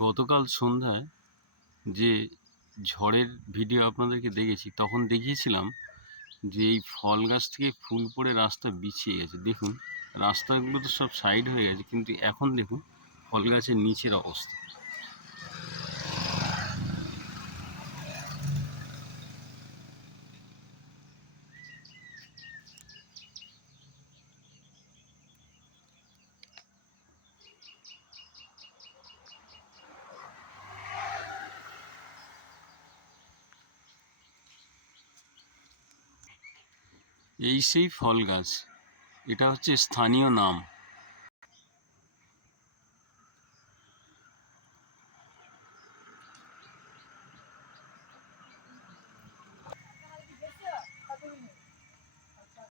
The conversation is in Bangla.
গতকাল সন্ধ্যায় যে ঝড়ের ভিডিও আপনাদেরকে দেখেছি, তখন দেখিয়েছিলাম যে এই ফল গাছ থেকে ফুল পড়ে রাস্তা বিছিয়ে গেছে। দেখুন, রাস্তাগুলো তো সব সাইড হয়ে গেছে, কিন্তু এখন দেখুন ফল গাছের নিচের অবস্থা। এই সেই ফল গাছ, এটা হচ্ছে স্থানীয় নাম।